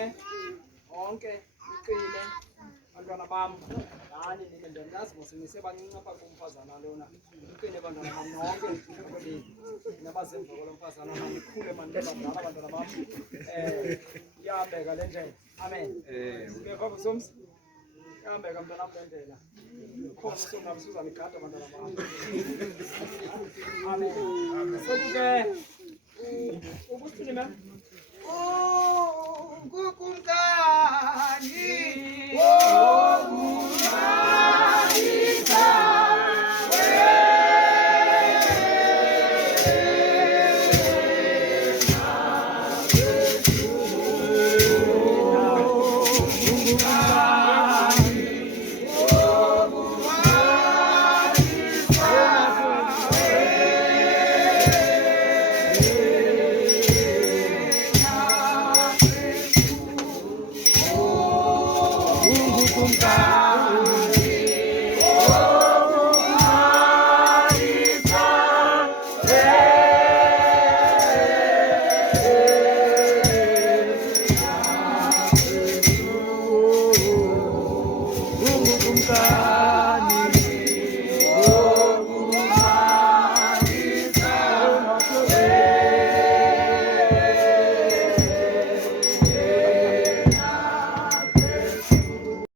niqine onke niqine bantwana bam nani nina ndiyazi mosinise bancinci apha kumfazana lona niqine bantwana bam nonke nabasemva kwalo mfazana nikhule mandibadala bantwana bam iyahambeka le ndlela amen befo somsi iyahambeka mntwana am le ndlela khona usongabi suzanigada bantwana bam amen sokuke ukuthini mem Kukumkani Kumka